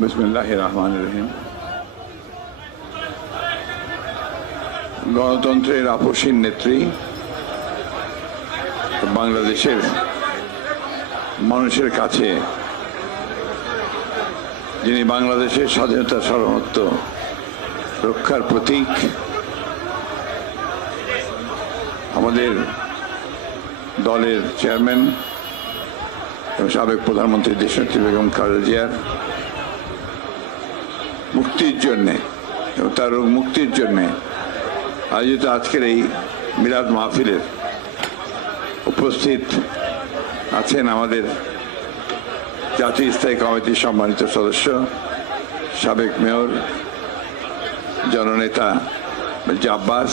বিসমিল্লাহির রহমানির রহিম। গণতন্ত্রের আপসীন নেত্রী, বাংলাদেশের মানুষের কাছে যিনি বাংলাদেশের স্বাধীনতা সার্বভৌমত্ব রক্ষার প্রতীক, আমাদের দলের চেয়ারম্যান এবং সাবেক প্রধানমন্ত্রী দেশনেত্রী বেগম খালেদা জিয়ার মুক্তির জন্যে এবং তার মুক্তির জন্যে আয়োজিত আজকের এই মিলাদ মাহফিলের উপস্থিত আছেন আমাদের জাতীয় স্থায়ী কমিটির সম্মানিত সদস্য, সাবেক মেয়র জননেতা মির্জা আব্বাস।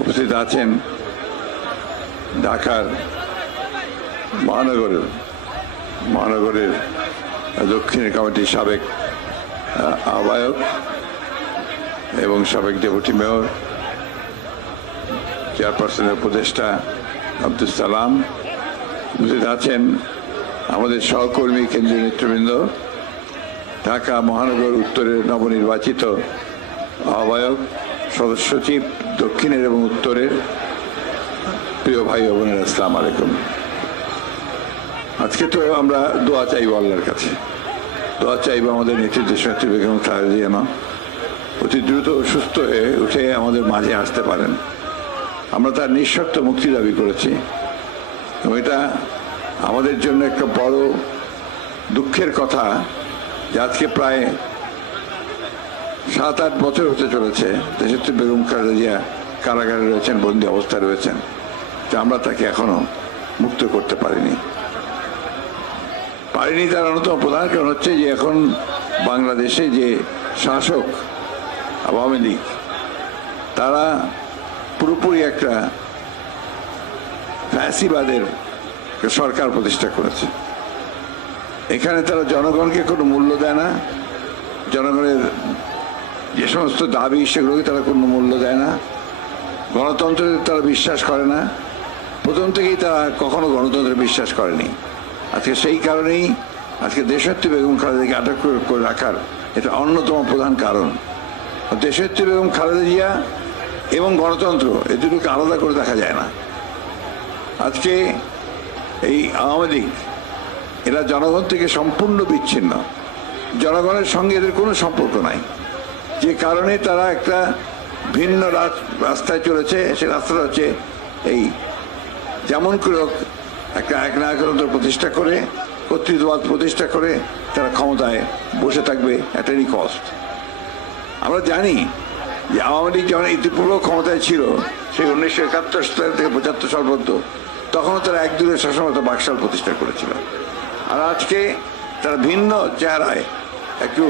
উপস্থিত আছেন ঢাকার মহানগরের দক্ষিণের কমিটির সাবেক আহ্বায়ক এবং সাবেক ডেপুটি মেয়র, চেয়ারপারসনের উপদেষ্টা আব্দুল সালাম। উপস্থিত আছেন আমাদের সহকর্মী কেন্দ্রীয় নেতৃবৃন্দ, ঢাকা মহানগর উত্তরের নবনির্বাচিত আহ্বায়ক, সদস্য সচিব দক্ষিণের এবং উত্তরের প্রিয় ভাই ও বোনেরা, আসসালামু আলাইকুম। আজকে তো আমরা দোয়া চাইব আল্লাহর কাছে, দোয়া চাইব আমাদের নেত্রী দেশনেত্রী বেগম খালেদা জিয়া যেন অতি দ্রুত সুস্থ হয়ে উঠে আমাদের মাঝে আসতে পারেন। আমরা তার নিঃশর্ত মুক্তি দাবি করেছি এবং এটা আমাদের জন্য একটা বড় দুঃখের কথা যে আজকে প্রায় 7-8 বছর হতে চলেছে দেশনেত্রী বেগম খালেদা জিয়া কারাগারে রয়েছেন, বন্দী অবস্থায় রয়েছেন, যে আমরা তাকে এখনো মুক্ত করতে পারিনি। তার অন্যতম প্রধান কারণ হচ্ছে যে এখন বাংলাদেশে যে শাসক আওয়ামী লীগ, তারা পুরোপুরি একটা ফ্যাসিবাদের সরকার প্রতিষ্ঠা করেছে। এখানে তারা জনগণকে কোনো মূল্য দেয় না, জনগণের যে সমস্ত দাবি সেগুলোকে তারা কোনো মূল্য দেয় না, গণতন্ত্রে তারা বিশ্বাস করে না। প্রথম থেকেই তারা কখনো গণতন্ত্রে বিশ্বাস করেনি। আজকে সেই কারণেই আজকে দেশনেত্রী বেগম খালেদাকে আটক করে রাখার এটা অন্যতম প্রধান কারণ। দেশনেত্রী বেগম খালেদা জিয়া এবং গণতন্ত্র এ দুটোকে আলাদা করে দেখা যায় না। আজকে এই আওয়ামী লীগ এরা জনগণ থেকে সম্পূর্ণ বিচ্ছিন্ন, জনগণের সঙ্গে এদের কোনো সম্পর্ক নাই, যে কারণে তারা একটা ভিন্ন রাস্তায় চলেছে। সে রাস্তাটা হচ্ছে এই যেমন করে একটা একনায়কতন্ত্র প্রতিষ্ঠা করে, কর্তৃত্ববাদ প্রতিষ্ঠা করে তারা ক্ষমতায় বসে থাকবে অ্যাট এনি কস্ট। আমরা জানি যে আওয়ামী লীগ যখন ইতিপূর্ব ক্ষমতায় ছিল, সেই 1971 সাল থেকে 75 সাল পর্যন্ত, তখনও তারা একদলীয় শাসনমত বাকশাল প্রতিষ্ঠা করেছিল। আর আজকে তারা ভিন্ন চেহারায় একটু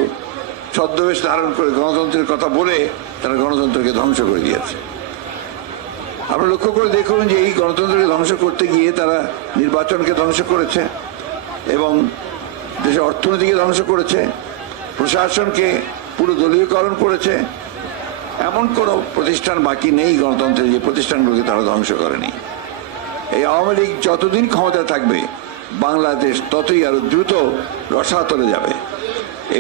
ছদ্মবেশ ধারণ করে গণতন্ত্রের কথা বলে তারা গণতন্ত্রকে ধ্বংস করে দিয়েছে। আমরা লক্ষ্য করে দেখুন যে এই গণতন্ত্রকে ধ্বংস করতে গিয়ে তারা নির্বাচনকে ধ্বংস করেছে এবং দেশের অর্থনীতিকে ধ্বংস করেছে, প্রশাসনকে পুরো দলীয়করণ করেছে। এমন কোনো প্রতিষ্ঠান বাকি নেই গণতন্ত্রের যে প্রতিষ্ঠানগুলোকে তারা ধ্বংস করেনি। এই আওয়ামী লীগ যতদিন ক্ষমতায় থাকবে, বাংলাদেশ ততই আরো দ্রুত রসাতলে যাবে।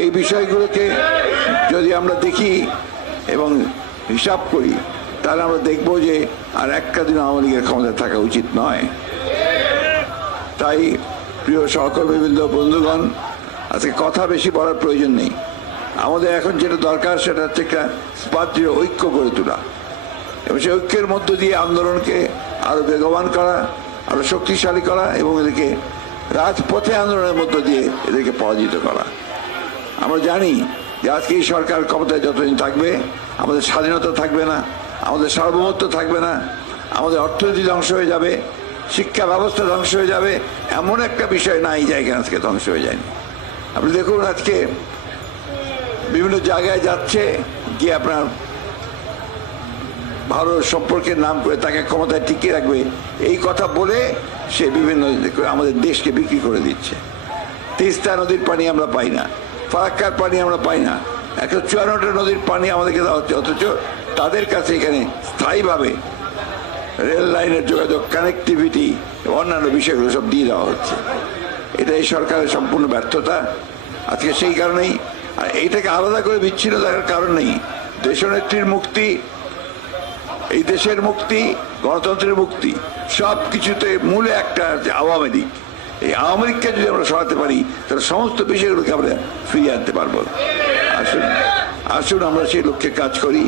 এই বিষয়গুলোকে যদি আমরা দেখি এবং হিসাব করি, তাহলে আমরা দেখব যে আর একটা দিন আওয়ামী লীগের ক্ষমতায় থাকা উচিত নয়। তাই প্রিয় সহকর্মীবৃন্দ, বন্ধুগণ, আজকে কথা বেশি বলার প্রয়োজন নেই। আমাদের এখন যেটা দরকার সেটা হচ্ছে একটা স্পাত্রীয় ঐক্য গড়ে তোলা এবং সেই ঐক্যের মধ্য দিয়ে আন্দোলনকে আরো বেগবান করা, আরো শক্তিশালী করা এবং এদেরকে রাজপথে আন্দোলনের মধ্য দিয়ে এদেরকে পরাজিত করা। আমরা জানি যে আজকে এই সরকার ক্ষমতায় যতদিন থাকবে, আমাদের স্বাধীনতা থাকবে না, আমাদের সার্বভৌমত্ব থাকবে না, আমাদের অর্থনীতি ধ্বংস হয়ে যাবে, শিক্ষা ব্যবস্থা ধ্বংস হয়ে যাবে। এমন একটা বিষয় নাই যে এখানে আজকে ধ্বংস হয়ে যায়নি। আপনি দেখুন আজকে বিভিন্ন জায়গায় যাচ্ছে গিয়ে আপনার ভারত সম্পর্কের নাম করে তাকে ক্ষমতায় টিকিয়ে রাখবে এই কথা বলে সে বিভিন্ন আমাদের দেশকে বিক্রি করে দিচ্ছে। তিস্তা নদীর পানি আমরা পাই না, ফারাক্কার পানি আমরা পাই না, 154টা নদীর পানি আমাদেরকে দেওয়া হচ্ছে, অথচ তাদের কাছে এখানে স্থায়ীভাবে রেল লাইনের যোগাযোগ, কানেক্টিভিটি, অন্যান্য বিষয়গুলো সব দিয়ে দেওয়া হচ্ছে। এটা এই সরকারের সম্পূর্ণ ব্যর্থতা। আজকে সেই কারণেই আর এইটাকে আলাদা করে বিচ্ছিন্ন থাকার কারণ নেই। দেশনেত্রীর মুক্তি, এই দেশের মুক্তি, গণতন্ত্রের মুক্তি, সব কিছুতে মূলে একটা আছে আওয়ামী লীগ। এই আওয়ামী লীগকে যদি আমরা সরাতে পারি তাহলে সমস্ত বিষয়গুলোকে আমরা ফিরিয়ে আনতে পারবো। আসুন আসুন আমরা সেই লক্ষ্যে কাজ করি।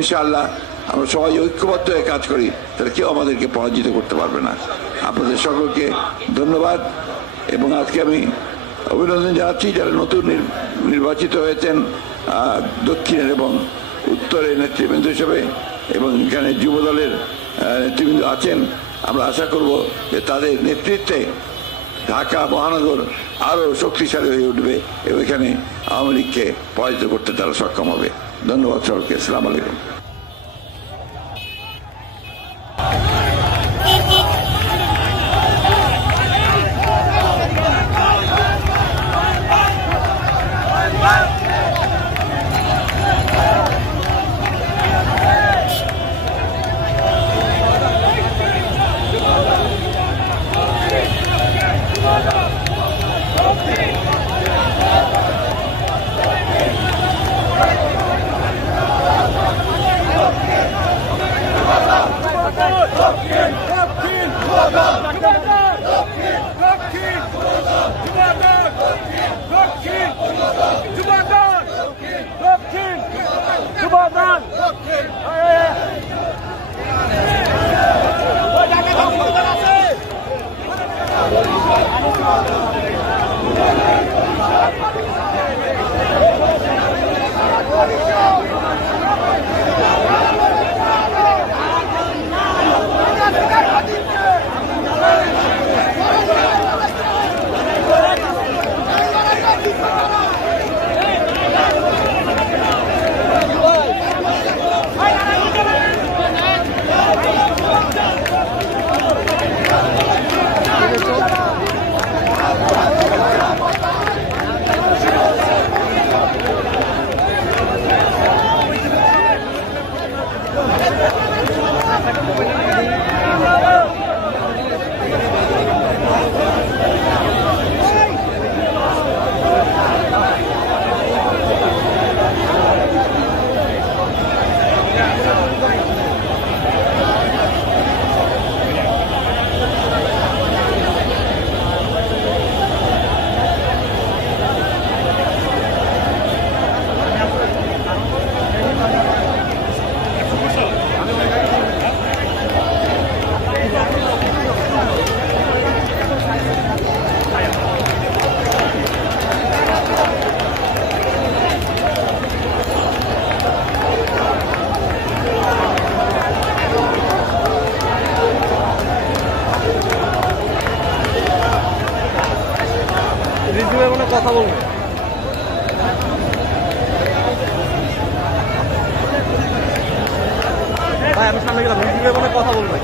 ইনশাআল্লাহ আমরা সবাই ঐক্যবদ্ধ হয়ে কাজ করি, তাহলে কেউ আমাদেরকে পরাজিত করতে পারবে না। আপনাদের সকলকে ধন্যবাদ এবং আজকে আমি অভিনন্দন জানাচ্ছি যারা নতুন নির্বাচিত হয়েছেন দক্ষিণের এবং উত্তরের নেতৃবৃন্দ হিসেবে, এবং এখানে যুব দলের নেতৃবৃন্দ আছেন। আমরা আশা করব যে তাদের নেতৃত্বে ঢাকা মহানগর আরও শক্তিশালী হয়ে উঠবে এবং এখানে আওয়ামী লীগকে পরাজিত করতে তারা সক্ষম হবে। ধন্যবাদ সবাইকে। আসসালামু আলাইকুম। কথা বলবো ভাই, আমি সামনে গেলাম কথা বলবো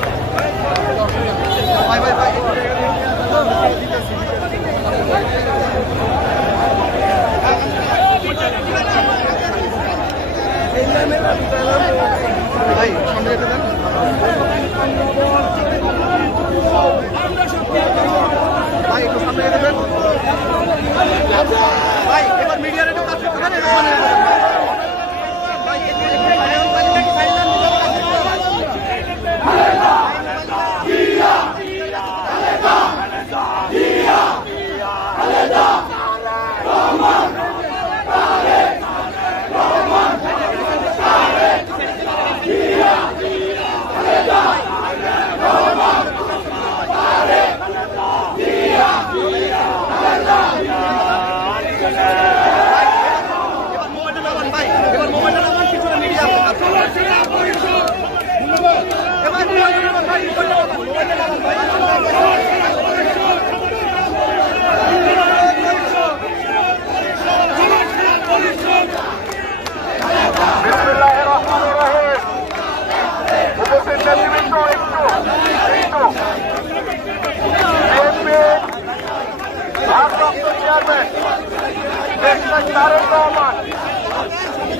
ভাই ভাই ভাই ভাই সামনে যেতে দেন ভাই, একটু সামনে যেতে দেন ভাই। এবার মিডিয়ার একটু কাজ করতে পারেন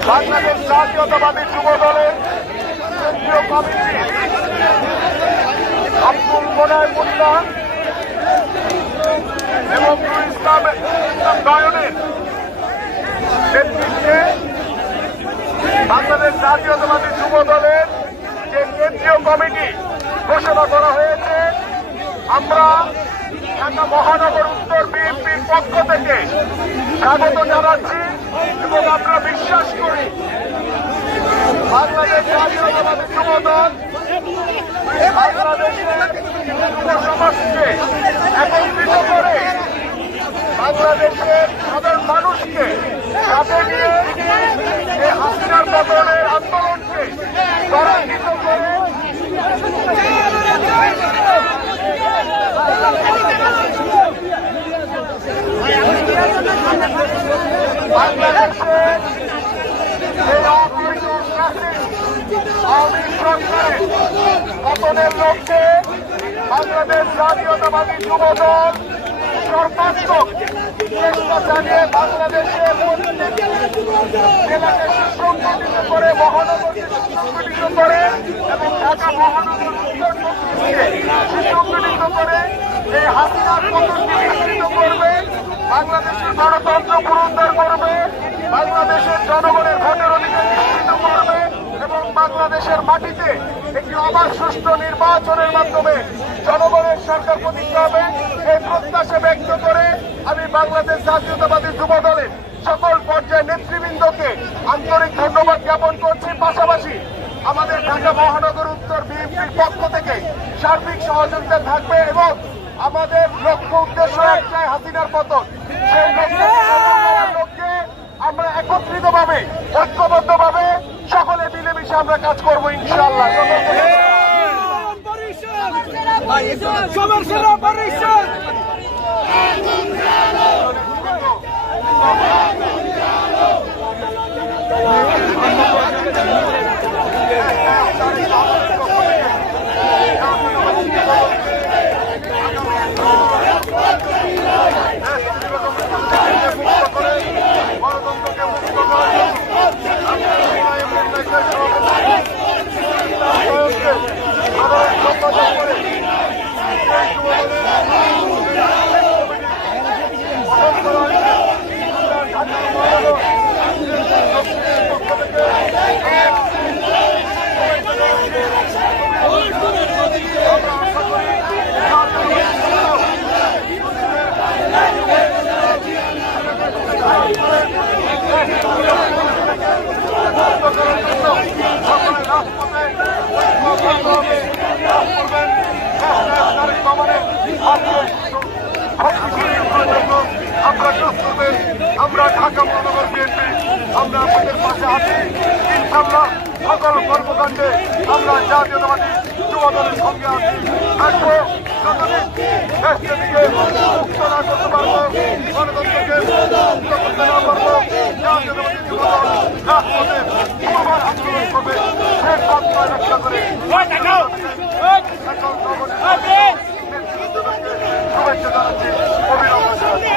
বাংলাদেশ জাতীয়তাবাদী যুব দলের কেন্দ্রীয় কমিটি আব্দুল মোনায়েম মোল্লা এবং ইসলাম নয়নের জাতীয়তাবাদী যুব দলের যে কেন্দ্রীয় কমিটি ঘোষণা করা হয়েছে, আমরা ঢাকা মহানগর উত্তর বিএনপির পক্ষ থেকে স্বাগত জানাচ্ছি এবং আমরা বিশ্বাস করি বাংলাদেশ জাতীয়তাবাদী যুব দল বাংলাদেশের যুব সমাজকে একত্রিত করে বাংলাদেশের সাধারণ মানুষকে সাথে নিয়ে এই হাসিনার পতনের আন্দোলনকে ত্বরান্বিত করে বাংলাদেশের এই অবৈধ আওয়ামী সরকারের পতনের লক্ষ্যে বাংলাদেশ জাতীয়তাবাদী যুব দল সর্বাত্মক চেষ্টা চালিয়ে বাংলাদেশের জেলাকে সুসংগঠিত করে মহানগরকে সুসংগঠিত করে এবং ঢাকা মহানগর উত্তর পশ্চিমকে সুসংগঠিত করে এই হাসিনার পতনকে নিশ্চিত করবে, বাংলাদেশের গণতন্ত্র পুনরুদ্ধার করবে, বাংলাদেশের জনগণের ভোটের অধিকার নিশ্চিত করবে এবং বাংলাদেশের মাটিতে একটি অবাধ সুষ্ঠু নির্বাচনের মাধ্যমে জনগণের সরকার প্রতিষ্ঠা হবে এই প্রত্যাশা ব্যক্ত করে আমি বাংলাদেশ জাতীয়তাবাদী যুব দলের সকল পর্যায়ের নেতৃবৃন্দকে আন্তরিক ধন্যবাদ জ্ঞাপন করছি। পাশাপাশি আমাদের ঢাকা মহানগর উত্তর বিএনপির পক্ষ থেকে সার্বিক সহযোগিতা থাকবে এবং আমাদের লক্ষ্য উদ্দেশ্য একটাই, হাসিনার পতন। সেই লক্ষ্যে আমরা একত্রিতভাবে ঐক্যবদ্ধভাবে সকলে মিলেমিশে আমরা কাজ করবো ইনশাআল্লাহ। সমর্থনা পরিষদ আমরা ঢাকা মহানগর বিএনপি আমরা আপনাদের পাশে আছি ইনশাআল্লাহ। সকল কর্মকাণ্ডে আমরা জাতীয়তাবাদী যুব দলের সঙ্গে আছি, থাকবো যতদিন দেশকে দিকে মুক্ত না করতে পারবো, গণতন্ত্রকে মুক্ত করতে না পারবো, জাতীয়তাবাদী যুব দল রাজপথে পুনর্বার আন্দোলন করবে। শেষ পথ রক্ষা করে সকল শুভেচ্ছা জানাচ্ছি, অভিনন্দন জানাচ্ছি।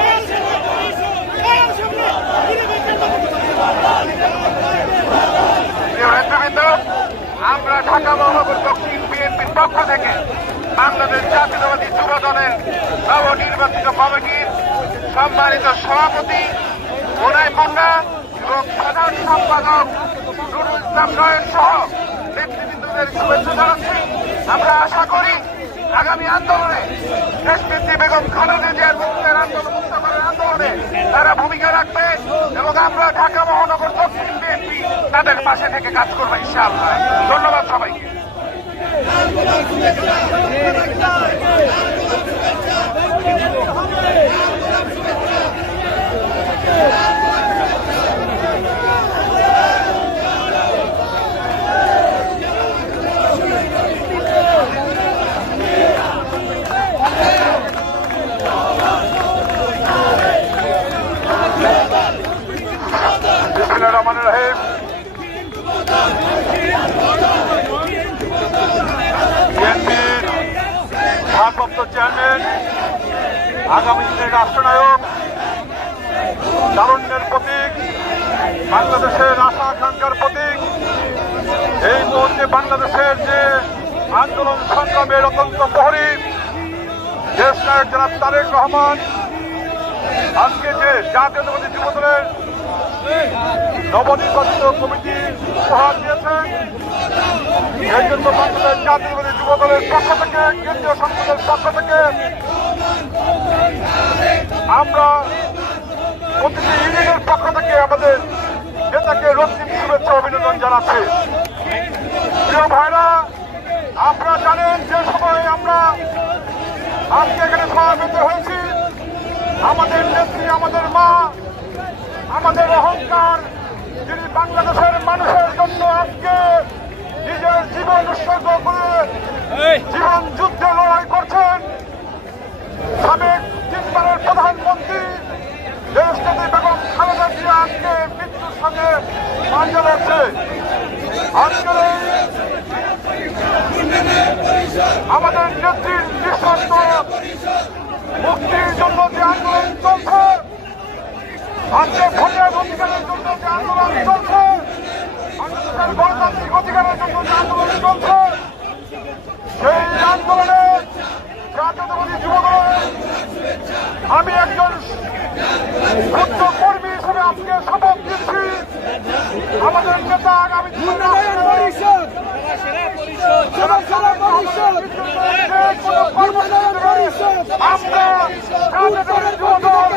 আমরা ঢাকা মহানগর দক্ষিণ বিএনপির পক্ষ থেকে বাংলাদেশ জাতীয়তাবাদী যুব দলের নবনির্বাচিত কমিটির সম্মানিত সভাপতি ওনাই মুন্না এবং সাধারণ সম্পাদক নুরুল ইসলাম নয়ন সহ নেতৃবৃন্দদের শুভেচ্ছা জানাচ্ছি। আমরা আশা করি আগামী আন্দোলনে দেশনেত্রী বেগম খালেদা জিয়ার মুক্তির আন্দোলনে তারা ভূমিকা রাখবে এবং আমরা ঢাকা মহানগর দক্ষিণ বিএনপি তাদের পাশে থেকে কাজ করবো ইনশাআল্লাহ। ধন্যবাদ সবাইকে। রহমান রহিম, বিএনপির ভারপ্রাপ্ত চেয়ারম্যান, আগামী দিনের রাষ্ট্রনায়ক, তারুণ্যের প্রতীক, বাংলাদেশের আশা আকাঙ্ক্ষার প্রতীক, এই মুহূর্তে বাংলাদেশের যে আন্দোলন সংগ্রামের অত্যন্ত প্রহরী দেশ নায়ক জনাব তারেক রহমান আজকে যে জাতীয়তাবাদী যুব দলের নবনির্বাচিত কমিটি উপহার দিয়েছেন। এই জন্য বাংলাদেশ জাতীয়তাবাদী যুব দলের পক্ষ থেকে, কেন্দ্রীয় সংসদের পক্ষ থেকে আমরা প্রতিটি ইউনিয়নের পক্ষ থেকে আমাদের নেতাকে রক্তিম শুভেচ্ছা অভিনন্দন জানাচ্ছি। প্রিয় ভাইরা, আপনারা জানেন যে সময় আমরা আজকে এখানে সমাবেত হয়েছি, আমাদের নেত্রী, আমাদের মা, আমাদের অহংকার, যিনি বাংলাদেশের মানুষের জন্য আজকে নিজের জীবন উৎসর্গ করে জীবন যুদ্ধে লড়াই করছেন, সাবেক 3 বারের প্রধানমন্ত্রী দেশনেত্রী বেগম খালেদা জিয়া আজকে মৃত্যুর সঙ্গে মাঝে লড়ছে। আজকের এই আমাদের নেত্রীর নিঃশর্ত মুক্তির জন্য যে আন্দোলন চলছে, আজকে ভোটের অধিকারের জন্য যে আন্দোলন চলছে, বাংলাদেশের গণতান্ত্রিক অধিকারের জন্য যে আন্দোলন চলছে, সেই আন্দোলনে জাতীয়তাবাদী যুবদল আমি একজন ক্ষুদ্র কর্মী হিসেবে আজকে শপথ দিচ্ছি। আমাদের নেতা আগামী দিনে আমরা জাতীয়তাবাদী যুবদল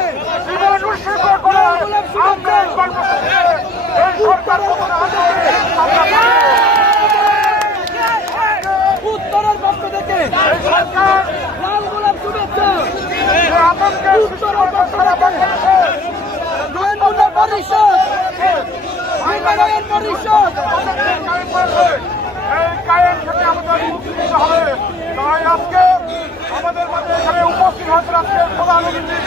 জীবন উৎসর্গ করে আমরা কর্মসূচিতে এই সরকার উত্তরের পক্ষ থেকে এই সরকার লাল গোলাপ শুভেচ্ছা যে আতঙ্কের সৃষ্টি করে সারা বাংলাদেশে গোয়েন্দা পরিষদ বিমানয়ের পরিষদ এই কায়েম থেকে আমাদের মুক্তি দিতে হবে। তাই আজকে আমাদের মাঝে এখানে উপস্থিত হয়েছেন আজকে প্রধান অতিথি